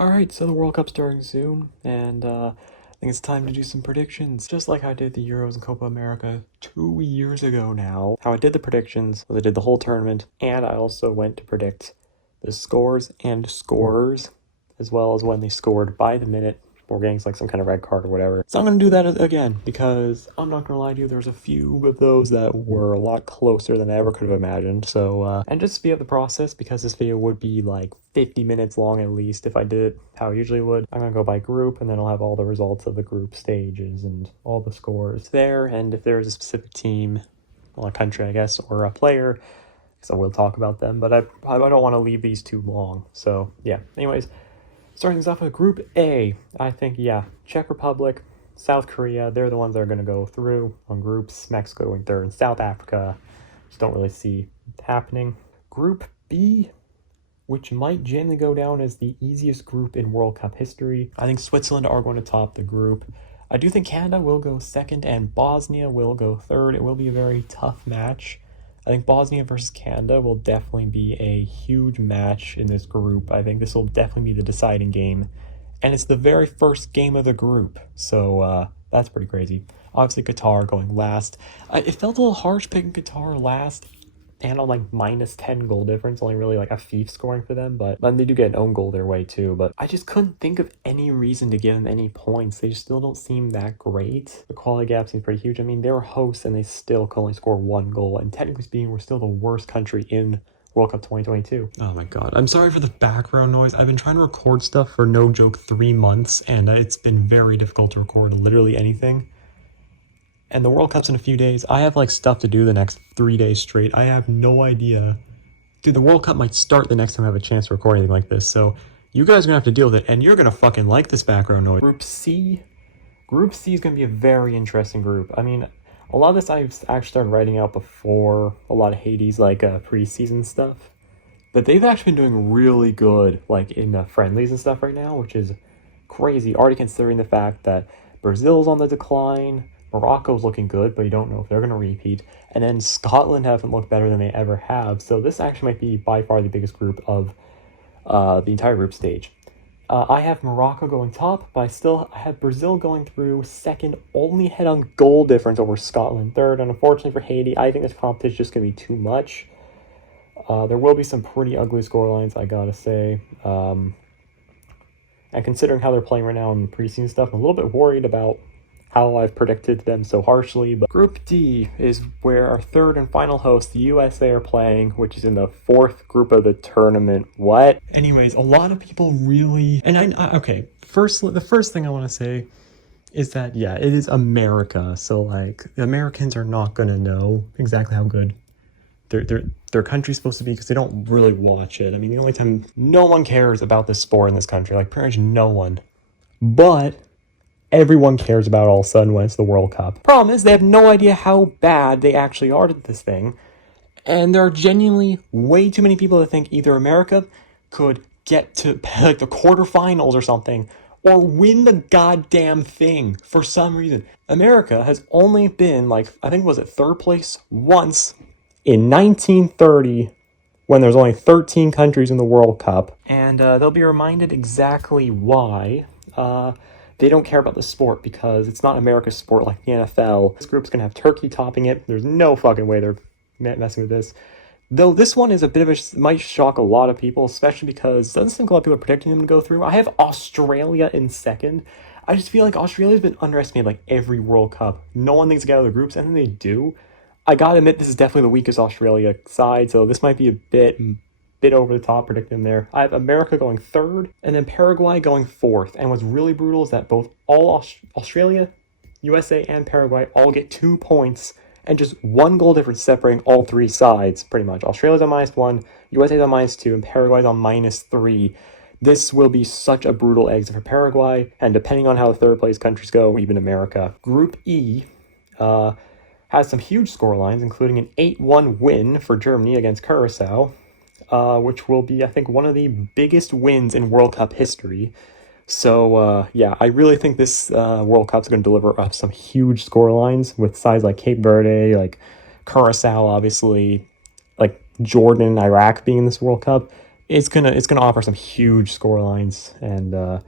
Alright, so the World Cup's starting soon, and I think it's time to do some predictions. Just like I did the Euros and Copa America 2 years ago now. How I did the predictions was I did the whole tournament, and I also went to predict the scores and scorers, as well as when they scored by the minute or getting like some kind of red card or whatever. So I'm going to do that again, because I'm not going to lie to you, there's a few of those that were a lot closer than I ever could have imagined. So, and just speed up the process, because this video would be like 50 minutes long at least if I did it how I usually would. I'm going to go by group, and then I'll have all the results of the group stages and all the scores there, and if there's a specific team, well, a country I guess, or a player, so we'll talk about them, but I don't want to leave these too long. So yeah, anyways, starting things off with Group A, I think, yeah, Czech Republic, South Korea, they're the ones that are going to go through on groups. Mexico going third, and South Africa, just don't really see it happening. Group B, which might generally go down as the easiest group in World Cup history. I think Switzerland are going to top the group. I do think Canada will go second, and Bosnia will go third. It will be a very tough match. I think Bosnia versus Canada will definitely be a huge match in this group. I think this will definitely be the deciding game. And it's the very first game of the group, so that's pretty crazy. Obviously, Qatar going last. It felt a little harsh picking Qatar last, and on like minus 10 goal difference, only really like a thief scoring for them, but then they do get an own goal their way too. But I just couldn't think of any reason to give them any points. They just still don't seem that great. The quality gap seems pretty huge. I mean, they were hosts and they still could only score one goal, and technically speaking, we're still the worst country in World Cup 2022. Oh my god, I'm sorry for the background noise. I've been trying to record stuff for no joke 3 months, and it's been very difficult to record literally anything. And the World Cup's in a few days. I have like stuff to do the next 3 days straight. I have no idea. Dude, the World Cup might start the next time I have a chance to record anything like this. So you guys are going to have to deal with it, and you're going to fucking like this background noise. Group C is going to be a very interesting group. I mean, a lot of this I've actually started writing out before a lot of Hades, like preseason stuff. But they've actually been doing really good, like in friendlies and stuff right now, which is crazy. Already considering the fact that Brazil's on the decline, Morocco's looking good, but you don't know if they're going to repeat. And then Scotland haven't looked better than they ever have. So this actually might be by far the biggest group of the entire group stage. I have Morocco going top, but I have Brazil going through second, only head on goal difference over Scotland third. And unfortunately for Haiti, I think this competition is just going to be too much. There will be some pretty ugly scorelines, I gotta say. And considering how they're playing right now in the preseason stuff, I'm a little bit worried about how I've predicted them so harshly. But Group D is where our third and final host, the USA, are playing, which is in the fourth group of the tournament. What? Anyways, a lot of people really... And okay, the first thing I want to say is that, yeah, it is America. So, like, the Americans are not going to know exactly how good their country's supposed to be, because they don't really watch it. I mean, the only time... No one cares about this sport in this country. Like, pretty much no one. But everyone cares about it all of a sudden when it's the World Cup. Problem is, they have no idea how bad they actually are at this thing. And there are genuinely way too many people that think either America could get to like the quarterfinals or something, or win the goddamn thing for some reason. America has only been, like, I think, was it third place once in 1930, when there's only 13 countries in the World Cup. And they'll be reminded exactly why they don't care about the sport, because it's not America's sport like the NFL. This group's going to have Turkey topping it. There's no fucking way they're messing with this. Though this one is a bit of might shock a lot of people, especially because it doesn't seem like a lot of people are predicting them to go through. I have Australia in second. I just feel like Australia's been underestimated like every World Cup. No one thinks they get out of the groups, and then they do. I gotta admit, this is definitely the weakest Australia side, so this might be a bit over the top predicting there. I have America going third, and then Paraguay going fourth. And what's really brutal is that both Australia, USA, and Paraguay all get 2 points, and just 1 goal difference separating all three sides, pretty much. Australia's on -1, USA's on -2, and Paraguay's on -3. This will be such a brutal exit for Paraguay, and depending on how the third place countries go, even America. Group E has some huge scorelines, including an 8-1 win for Germany against Curacao, which will be, I think, one of the biggest wins in World Cup history. So, yeah, I really think this World Cup's going to deliver up some huge scorelines with sides like Cape Verde, like Curacao, obviously, like Jordan and Iraq being in this World Cup. it's gonna offer some huge score lines, and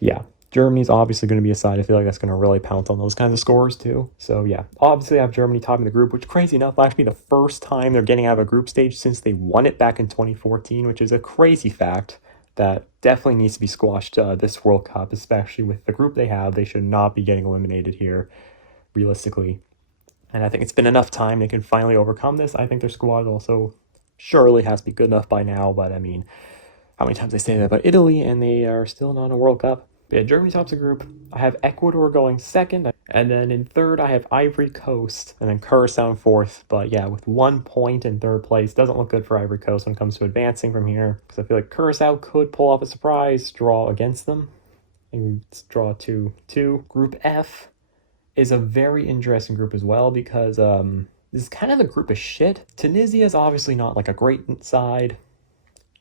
yeah, Germany's obviously going to be a side. I feel like that's going to really pounce on those kinds of scores too. So yeah, obviously I have Germany topping the group, which crazy enough will actually be the first time they're getting out of a group stage since they won it back in 2014, which is a crazy fact that definitely needs to be squashed this World Cup, especially with the group they have. They should not be getting eliminated here, realistically. And I think it's been enough time they can finally overcome this. I think their squad also surely has to be good enough by now, but I mean, how many times they say that about Italy and they are still not in a World Cup. But yeah, Germany tops the group. I have Ecuador going second, and then in third I have Ivory Coast, and then Curacao in fourth. But yeah, with 1 point in third place, doesn't look good for Ivory Coast when it comes to advancing from here, because I feel like Curacao could pull off a surprise draw against them and draw 2-2. Group F is a very interesting group as well, because this is kind of a group of shit. Tunisia is obviously not like a great side.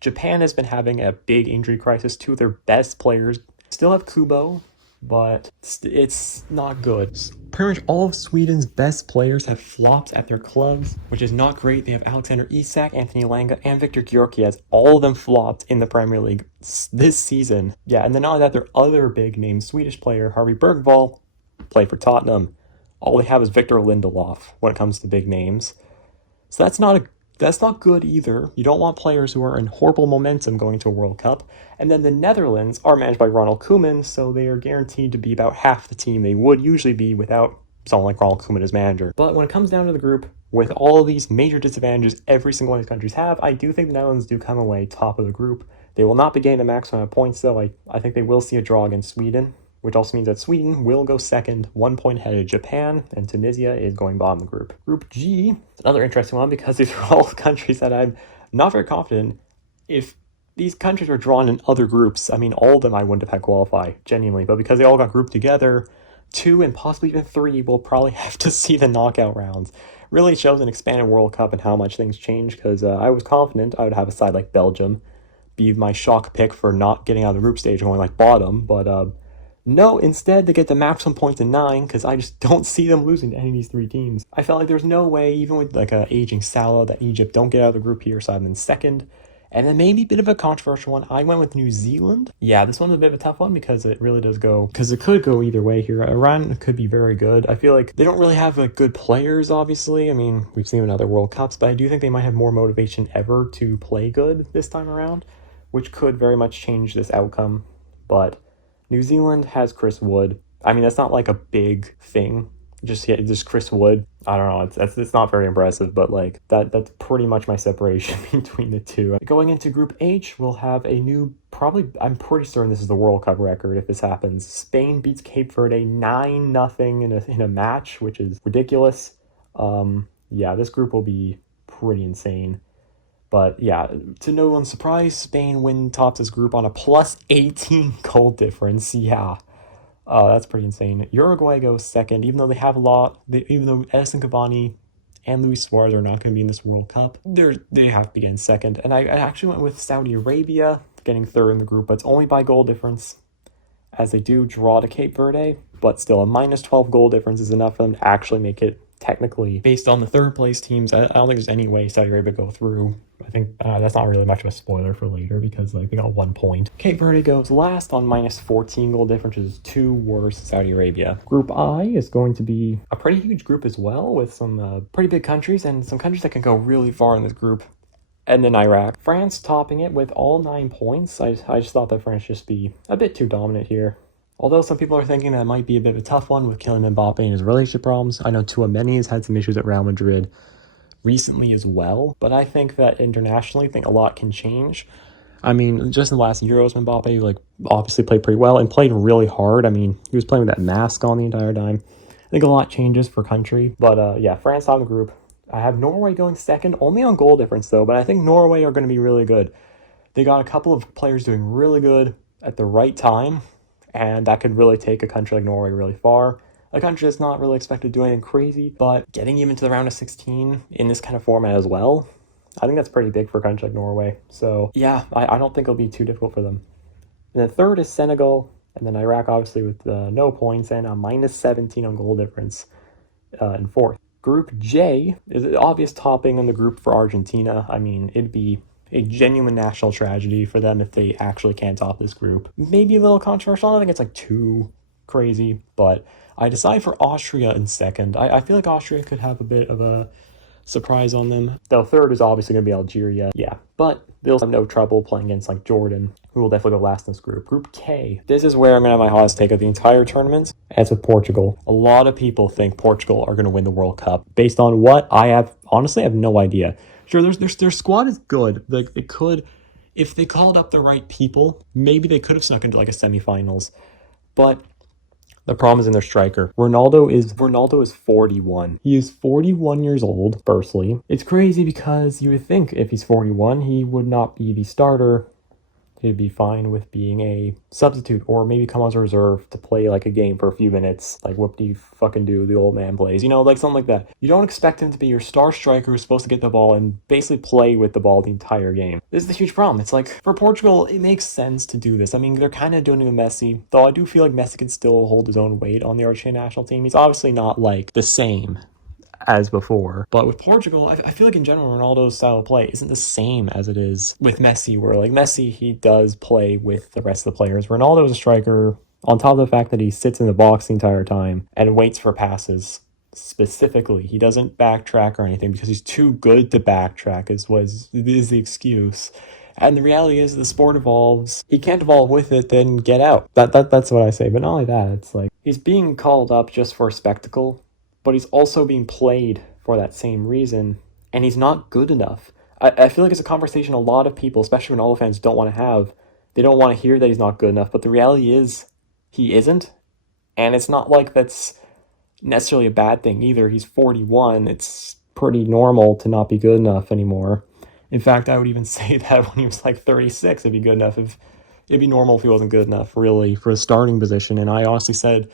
Japan has been having a big injury crisis. Two of their best players still have Kubo, but it's not good. Pretty much all of Sweden's best players have flopped at their clubs, which is not great. They have Alexander Isak, Anthony Langa, and Victor Gyökeres. All of them flopped in the Premier League this season. Yeah, and then not only that, their other big name Swedish player, Harvey Bergvall, played for Tottenham. All they have is Victor Lindelof when it comes to big names. So that's not good either. You don't want players who are in horrible momentum going to a World Cup. And then the Netherlands are managed by Ronald Koeman, so they are guaranteed to be about half the team they would usually be without someone like Ronald Koeman as manager. But when it comes down to the group, with all of these major disadvantages every single one of these countries have, I do think the Netherlands do come away top of the group. They will not be getting the maximum of points, though. I think they will see a draw against Sweden, which also means that Sweden will go second, 1 point ahead of Japan, and Tunisia is going bottom of the group. Group G is another interesting one, because these are all countries that I'm not very confident. If these countries were drawn in other groups, I mean, all of them I wouldn't have had qualify, genuinely, but because they all got grouped together, 2 and possibly even 3 will probably have to see the knockout rounds. Really shows an expanded World Cup and how much things change, because I was confident I would have a side like Belgium be my shock pick for not getting out of the group stage and going like bottom, but no, instead they get the maximum points in 9, because I just don't see them losing to any of these 3 teams. I felt like there's no way, even with like a aging Salah, that Egypt don't get out of the group here, so I'm in second. And then maybe a bit of a controversial one, I went with New Zealand. Yeah, this one's a bit of a tough one, because it really does go, because it could go either way here. Iran could be very good. I feel like they don't really have like good players, obviously. I mean, we've seen them in other World Cups, but I do think they might have more motivation ever to play good this time around, which could very much change this outcome. But New Zealand has Chris Wood. I mean, that's not like a big thing. Just Chris Wood. I don't know. It's not very impressive, but like that's pretty much my separation between the two. Going into Group H, we'll have a new, probably, I'm pretty certain this is the World Cup record if this happens. Spain beats Cape Verde 9-0 in a match, which is ridiculous. Yeah, this group will be pretty insane. But yeah, to no one's surprise, Spain tops this group on a plus 18 goal difference. Yeah, that's pretty insane. Uruguay goes second, even though they have a lot. Even though Edison Cavani and Luis Suarez are not going to be in this World Cup, they have to be in second. And I actually went with Saudi Arabia getting third in the group, but it's only by goal difference, as they do draw to Cape Verde. But still, a minus 12 goal difference is enough for them to actually make it technically, based on the third place teams. I don't think there's any way Saudi Arabia go through. I think that's not really much of a spoiler for later, because like they got 1 point. Cape Verde goes last on minus 14 goal difference, which is 2 worse Saudi Arabia. Group I is going to be a pretty huge group as well, with some pretty big countries and some countries that can go really far in this group. And then Iraq. France topping it with all 9 points. I just thought that France just be a bit too dominant here. Although some people are thinking that might be a bit of a tough one with Kylian Mbappe and his relationship problems. I know Tchouaméni has had some issues at Real Madrid recently as well, but I think that internationally, I think a lot can change. I mean, just in the last Euros, Mbappe like obviously played pretty well and played really hard. I mean, he was playing with that mask on the entire time. I think a lot changes for country, but yeah, France on the group. I have Norway going second, only on goal difference though, but I think Norway are going to be really good. They got a couple of players doing really good at the right time, and that could really take a country like Norway really far. A country that's not really expected to do anything crazy, but getting even to the round of 16 in this kind of format as well, I think that's pretty big for a country like Norway. So yeah, I don't think it'll be too difficult for them. And the third is Senegal, and then Iraq obviously with no points and a minus 17 on goal difference in fourth. Group J is an obvious topping in the group for Argentina. I mean, it'd be a genuine national tragedy for them if they actually can't top this group. Maybe a little controversial. I don't think it's like too crazy, but I decide for Austria in second. I feel like Austria could have a bit of a surprise on them. Though third is obviously going to be Algeria. Yeah, but they'll have no trouble playing against like Jordan, who will definitely go last in this group. Group K. This is where I'm going to have my hottest take of the entire tournament. And it's with Portugal. A lot of people think Portugal are going to win the World Cup. Based on what? I have no idea. Sure, their squad is good. Like, it could, if they called up the right people, maybe they could have snuck into like a semifinals. But the problem is in their striker. Ronaldo is 41. He is 41 years old, firstly. It's crazy because you would think if he's 41, he would not be the starter. He'd be fine with being a substitute or maybe come as a reserve to play like a game for a few minutes. Like, what do you fucking do? The old man plays, like something like that. You don't expect him to be your star striker who's supposed to get the ball and basically play with the ball the entire game. This is the huge problem. It's like, for Portugal, it makes sense to do this. I mean, they're kind of doing it with Messi, though I do feel like Messi can still hold his own weight on the Argentina national team. He's obviously not like the same as before. But with Portugal, I feel like in general, Ronaldo's style of play isn't the same as it is with Messi, where like Messi, he does play with the rest of the players. Ronaldo is a striker, on top of the fact that he sits in the box the entire time and waits for passes. Specifically, he doesn't backtrack or anything because he's too good to backtrack, is the excuse. And the reality is the sport evolves. He can't evolve with it, then get out. That's what I say. But not only that, it's like he's being called up just for spectacle, but he's also being played for that same reason, and he's not good enough. I feel like it's a conversation a lot of people, especially Ronaldo fans, don't want to have. They don't want to hear that he's not good enough, but the reality is he isn't, and it's not like that's necessarily a bad thing either. He's 41. It's pretty normal to not be good enough anymore. In fact, I would even say that when he was like 36, it'd be good enough. It'd be normal if he wasn't good enough, really, for a starting position. And I honestly said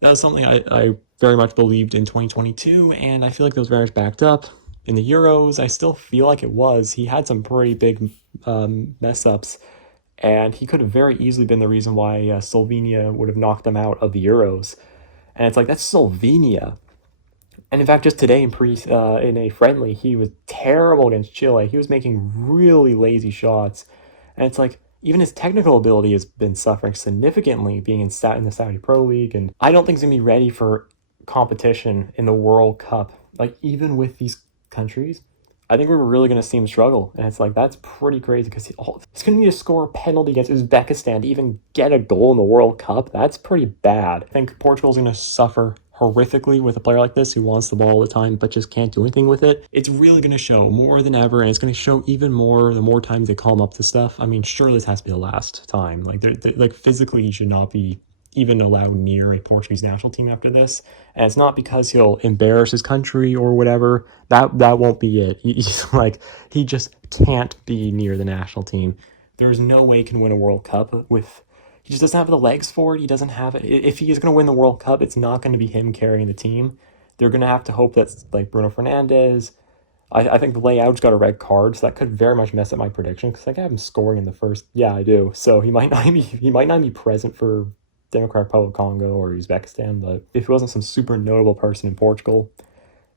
that was something I very much believed in 2022, and I feel like that was very much backed up. In the Euros, I still feel like it was. He had some pretty big mess-ups, and he could have very easily been the reason why Slovenia would have knocked them out of the Euros. And it's like, that's Slovenia. And in fact, just today in a friendly, he was terrible against Chile. He was making really lazy shots. And it's like, even his technical ability has been suffering significantly being in the Saudi Pro League. And I don't think he's going to be ready for competition in the World Cup. Like, even with these countries, I think we're really going to see him struggle. And it's like, that's pretty crazy because he's going to need to score a penalty against Uzbekistan to even get a goal in the World Cup. That's pretty bad. I think Portugal's going to suffer horrifically with a player like this who wants the ball all the time but just can't do anything with it. It's really going to show more than ever, and it's going to show even more the more times they call him up to stuff. I mean, surely this has to be the last time. Like physically, he should not be even allowed near a Portuguese national team after this. And it's not because he'll embarrass his country or whatever. That won't be it. He just can't be near the national team. There's no way he can win a World Cup with. He just doesn't have the legs for it. He doesn't have it. If he is going to win the World Cup, it's not going to be him carrying the team. They're going to have to hope that's like Bruno Fernandes. I think the layout's got a red card, so that could very much mess up my prediction because I have him scoring in the first. Yeah, I do. So he might not be present for Democratic Republic of Congo or Uzbekistan. But if he wasn't some super notable person in Portugal,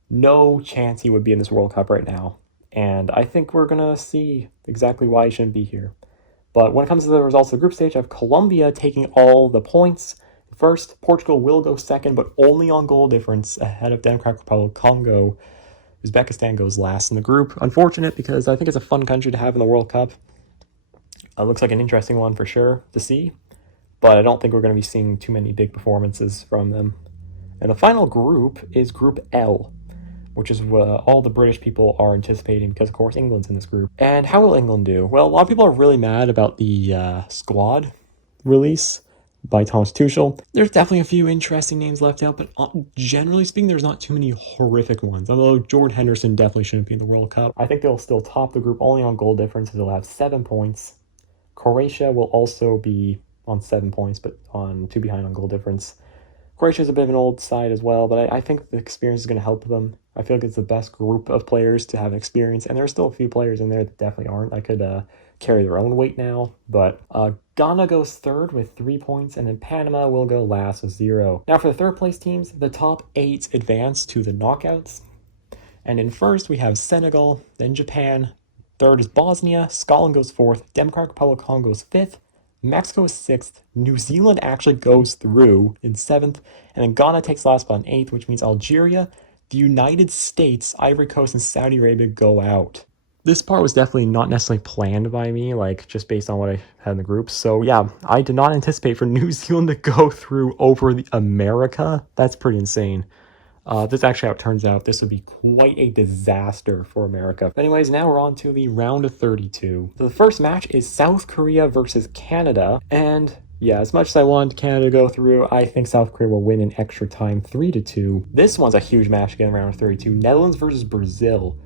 no chance he would be in this World Cup right now. And I think we're going to see exactly why he shouldn't be here. But when it comes to the results of the group stage, I have Colombia taking all the points first. Portugal will go second, but only on goal difference ahead of Democratic Republic of Congo. Uzbekistan goes last in the group. Unfortunate because I think it's a fun country to have in the World Cup. It looks like an interesting one for sure to see, but I don't think we're going to be seeing too many big performances from them. And the final group is Group L, which is what all the British people are anticipating because, of course, England's in this group. And how will England do? Well, a lot of people are really mad about the squad release by Thomas Tuchel. There's definitely a few interesting names left out, but generally speaking, there's not too many horrific ones, although Jordan Henderson definitely shouldn't be in the World Cup. I think they'll still top the group only on goal difference, so they'll have 7 points. Croatia will also be on 7 points, but on 2 behind on goal difference. Croatia's a bit of an old side as well, but I think the experience is going to help them. I feel like it's the best group of players to have experience, and there are still a few players in there that definitely aren't. I could carry their own weight now, but Ghana goes third with 3 points, and then Panama will go last with 0. Now for the third place teams, the top 8 advance to the knockouts. And in first, we have Senegal, then Japan, Third is Bosnia. Scotland goes fourth. Democratic Republic of Congo goes fifth. Mexico is sixth. New Zealand actually goes through in seventh. And then Ghana takes last spot in eighth, which means Algeria, the United States, Ivory Coast, and Saudi Arabia go out. This part was definitely not necessarily planned by me, like just based on what I had in the group. So yeah, I did not anticipate for New Zealand to go through over the America. That's pretty insane. This actually how it turns out. This would be quite a disaster for America. But anyways, now we're on to the round of 32. So the first match is South Korea versus Canada. And yeah, as much as I wanted Canada to go through, I think South Korea will win in extra time 3-2. This one's a huge match again, round of 32. Netherlands versus Brazil.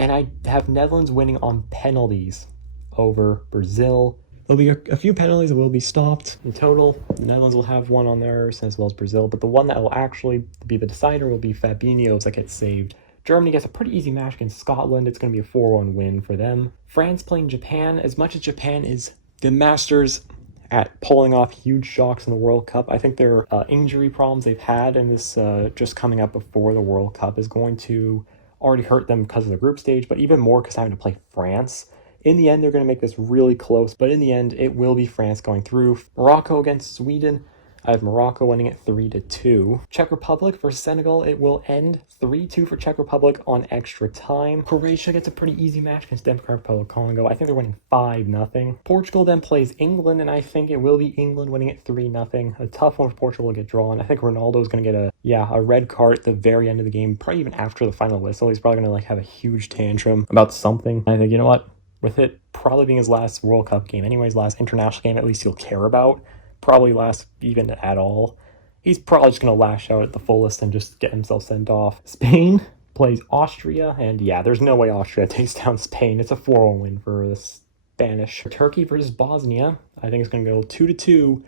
And I have Netherlands winning on penalties over Brazil. There'll be a few penalties that will be stopped in total. The Netherlands will have one on theirs as well as Brazil, but the one that will actually be the decider will be Fabinho's that gets saved. Germany gets a pretty easy match against Scotland. It's going to be a 4-1 win for them. France playing Japan. As much as Japan is the masters at pulling off huge shocks in the World Cup, I think their injury problems they've had in this just coming up before the World Cup is going to already hurt them because of the group stage, but even more because having to play France. In the end, they're going to make this really close, but in the end, it will be France going through. Morocco against Sweden. I have Morocco winning it 3-2. Czech Republic versus Senegal. It will end 3-2 for Czech Republic on extra time. Croatia gets a pretty easy match against Democratic Republic of Congo. I think they're winning 5-0. Portugal then plays England, and I think it will be England winning it 3-0. A tough one for Portugal to get drawn. I think Ronaldo is going to get a red card at the very end of the game, probably even after the final whistle. He's probably going to have a huge tantrum about something. I think, you know what? With it probably being his last World Cup game, anyways, last international game at least he'll care about, probably last even at all, he's probably just going to lash out at the fullest and just get himself sent off. Spain plays Austria, and yeah, there's no way Austria takes down Spain. It's a 4-1 win for the Spanish. Turkey versus Bosnia, I think it's going to go 2-2,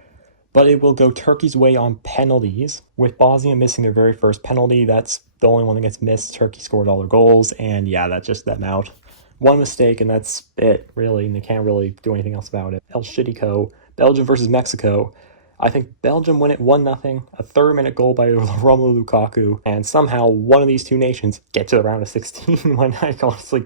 but it will go Turkey's way on penalties, with Bosnia missing their very first penalty. That's the only one that gets missed. Turkey scored all their goals, and yeah, that's just them out. One mistake, and that's it, really, and they can't really do anything else about it. El Shittico, Belgium versus Mexico. I think Belgium win it 1-0, a third-minute goal by Romelu Lukaku, and somehow one of these two nations get to the round of 16 when I honestly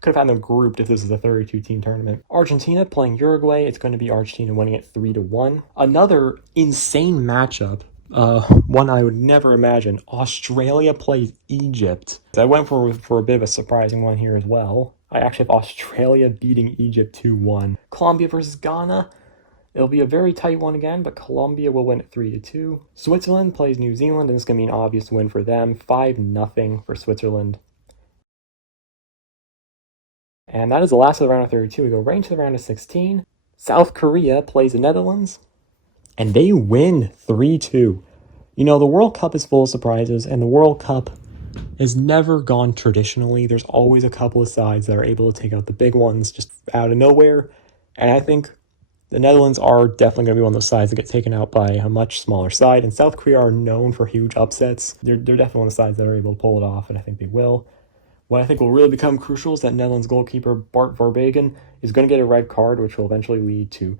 could have had them grouped if this is a 32-team tournament. Argentina playing Uruguay. It's going to be Argentina winning it 3-1. Another insane matchup. One I would never imagine. Australia plays Egypt. I went for a bit of a surprising one here as well. I actually have Australia beating Egypt 2-1. Colombia versus Ghana. It'll be a very tight one again, but Colombia will win it 3-2. Switzerland plays New Zealand, and it's going to be an obvious win for them. 5-0 for Switzerland. And that is the last of the round of 32. We go right into the round of 16. South Korea plays the Netherlands, and they win 3-2. You know, the World Cup is full of surprises, and the World Cup has never gone traditionally. There's always a couple of sides that are able to take out the big ones just out of nowhere. And I think the Netherlands are definitely going to be one of those sides that get taken out by a much smaller side. And South Korea are known for huge upsets. They're definitely one of the sides that are able to pull it off, and I think they will. What I think will really become crucial is that Netherlands goalkeeper Bart Verbruggen is going to get a red card, which will eventually lead to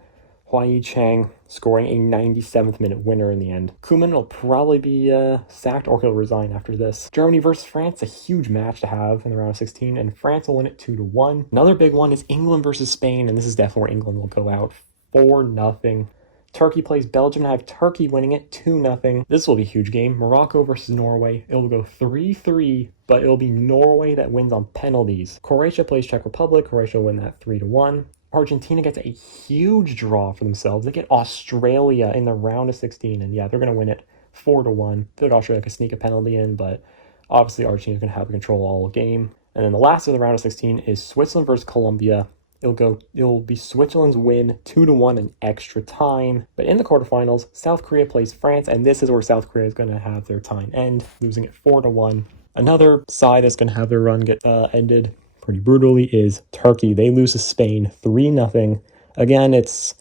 Huai Chang scoring a 97th minute winner in the end. Koeman will probably be sacked, or he'll resign after this. Germany versus France, a huge match to have in the round of 16, and France will win it 2-1. Another big one is England versus Spain, and this is definitely where England will go out 4-0. Turkey plays Belgium, and I have Turkey winning it 2-0. This will be a huge game. Morocco versus Norway. It will go 3-3, but it will be Norway that wins on penalties. Croatia plays Czech Republic. Croatia will win that 3-1. Argentina gets a huge draw for themselves. They get Australia in the round of 16, and yeah, they're going to win it 4-1. I feel like Australia could sneak a penalty in, but obviously Argentina's going to have control all game. And then the last of the round of 16 is Switzerland versus Colombia. It'll be Switzerland's win 2-1 in extra time. But in the quarterfinals, South Korea plays France, and this is where South Korea is going to have their time end, losing it 4-1. Another side that's going to have their run get ended pretty brutally is Turkey. They lose to Spain 3-0. Again, it's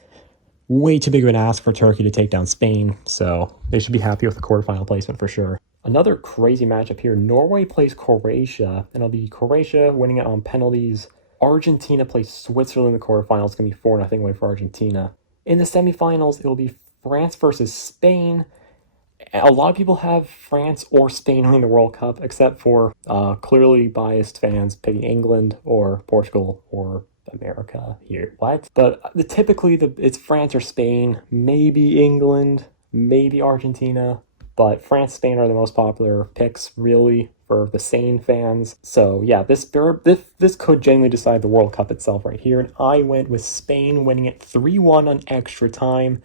way too big of an ask for Turkey to take down Spain, so they should be happy with the quarterfinal placement for sure. Another crazy matchup here. Norway plays Croatia, and it'll be Croatia winning it on penalties. Argentina plays Switzerland in the quarterfinals. It's going to be 4-0 win for Argentina. In the semifinals, it will be France versus Spain. A lot of people have France or Spain winning the World Cup, except for clearly biased fans picking England or Portugal or America here. What? But typically it's France or Spain, maybe England, maybe Argentina, but France, Spain are the most popular picks, really, for the sane fans. So yeah, this could genuinely decide the World Cup itself right here. And I went with Spain winning it 3-1 on extra time.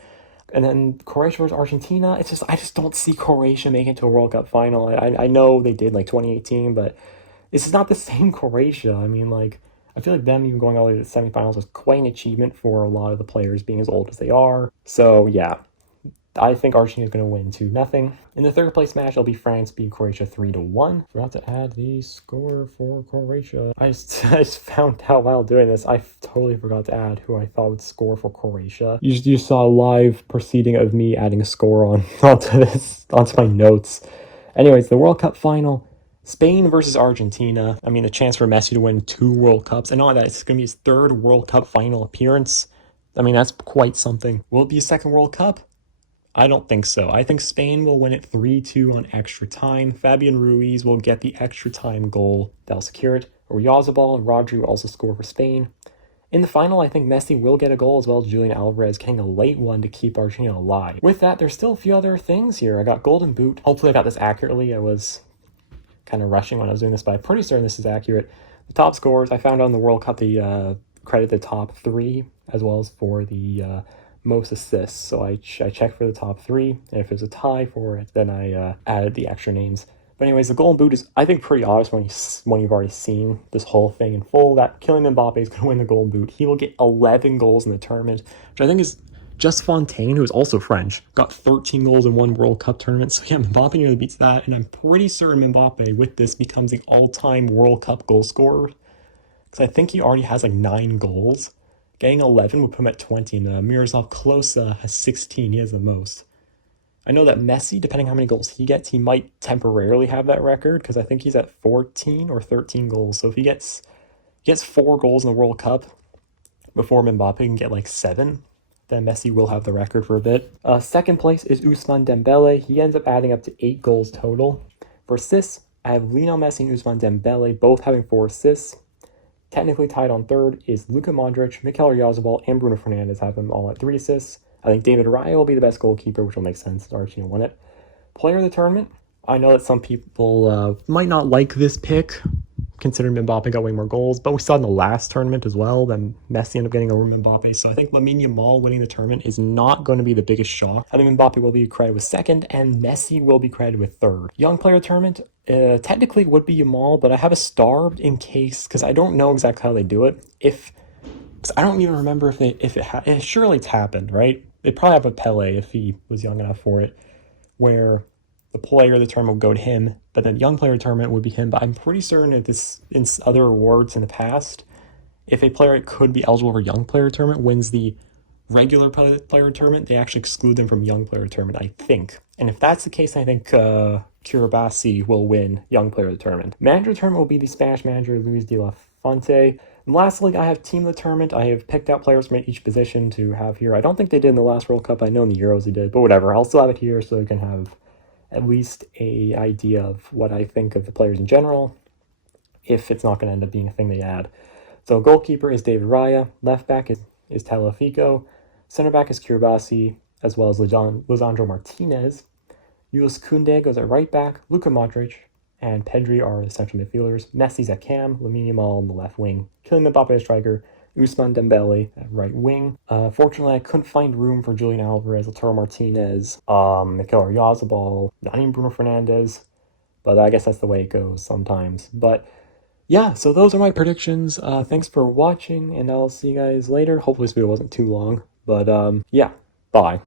And then Croatia versus Argentina, I just don't see Croatia making it to a World Cup final. I know they did like 2018, but this is not the same Croatia. I mean, like, I feel like them even going all the way to the semifinals was quite an achievement for a lot of the players being as old as they are. So yeah, I think Argentina is going to win 2-0. In the third place match, it'll be France beat Croatia 3-1. Forgot to add the score for Croatia. I just found out while doing this, I totally forgot to add who I thought would score for Croatia. You saw a live proceeding of me adding a score onto my notes. Anyways, the World Cup final. Spain versus Argentina. I mean, the chance for Messi to win 2 World Cups. And not that it's going to be his 3rd World Cup final appearance. I mean, that's quite something. Will it be a 2nd World Cup? I don't think so. I think Spain will win it 3-2 on extra time. Fabian Ruiz will get the extra time goal that'll secure it. Oyarzabal and Rodri will also score for Spain. In the final, I think Messi will get a goal as well as Julian Alvarez getting a late one to keep Argentina alive. With that, there's still a few other things here. I got Golden Boot. Hopefully I got this accurately. I was kind of rushing when I was doing this, but I'm pretty certain this is accurate. The top scorers, I found on the World Cup, the credit the top 3 as well as for the most assists. So I checked for the top 3, and if there's a tie for it, then I added the extra names. But anyways, the Golden Boot is, I think, pretty obvious when you've already seen this whole thing in full, that Kylian Mbappe is going to win the Golden Boot. He will get 11 goals in the tournament, which I think is just Fontaine, who is also French, got 13 goals in 1 World Cup tournament. So yeah, Mbappe nearly beats that, and I'm pretty certain Mbappe, with this, becomes the all-time World Cup goal scorer, because I think he already has like 9 goals. Getting 11 would put him at 20, and Miroslav Klose has 16. He has the most. I know that Messi, depending on how many goals he gets, he might temporarily have that record, because I think he's at 14 or 13 goals. So if he gets 4 goals in the World Cup before Mbappe can get like 7, then Messi will have the record for a bit. Second place is Ousmane Dembele. He ends up adding up to 8 goals total. For assists, I have Lionel Messi and Ousmane Dembele both having 4 assists. Technically tied on third is Luka Modric, Mikel Oyarzabal, and Bruno Fernandes have them all at 3 assists. I think David Raya will be the best goalkeeper, which will make sense. Argentina won it. Player of the tournament, I know that some people might not like this pick, considering Mbappe got way more goals, but we saw in the last tournament as well that Messi ended up getting over Mbappe. So I think Lamine Yamal winning the tournament is not going to be the biggest shock. I think Mbappe will be credited with 2nd, and Messi will be credited with 3rd. Young player tournament, technically would be Yamal, but I have a star in case, because I don't know exactly how they do it. Because I don't even remember if it surely it's happened, right? They probably have a Pele if he was young enough for it, where the player of the tournament would go to him, but then young player tournament would be him. But I'm pretty certain that this, in other awards in the past, if a player could be eligible for young player tournament wins the regular player tournament, they actually exclude them from young player tournament, I think. And if that's the case, I think Kiribati will win young player of the tournament. Manager tournament will be the Spanish manager, Luis de la Fuente. And lastly, I have team of the tournament. I have picked out players from each position to have here. I don't think they did in the last World Cup. I know in the Euros they did, but whatever. I'll still have it here so you can have at least a idea of what I think of the players in general, if it's not going to end up being a thing they add. So goalkeeper is David Raya. Left back is Tagliafico. Center back is Kiribati, as well as Lisandro Martinez. Jules Koundé goes at right back. Luka Modric and Pedri are the central midfielders. Messi's at cam. Lamine Yamal on the left wing. Kylian Mbappe as striker. Ousmane Dembele at right wing. Fortunately, I couldn't find room for Julian Alvarez, Lautaro Martinez, Mikel Oyarzabal, not even Bruno Fernandes. But I guess that's the way it goes sometimes. But yeah, so those are my predictions. Thanks for watching, and I'll see you guys later. Hopefully this video wasn't too long. But yeah, bye.